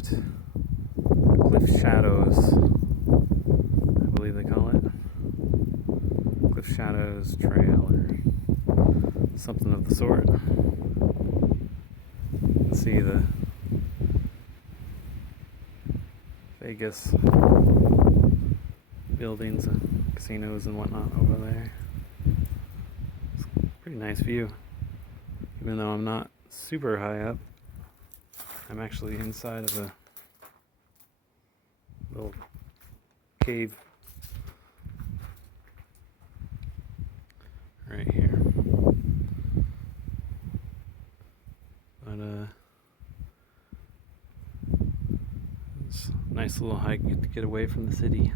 at Cliff Shadows, I believe they call it. Cliff Shadows Trail or something of the sort. You can see the Vegas buildings, casinos and whatnot over there. It's a pretty nice view. Even though I'm not super high up, I'm actually inside of a little cave right here. But it's a nice little hike to get away from the city.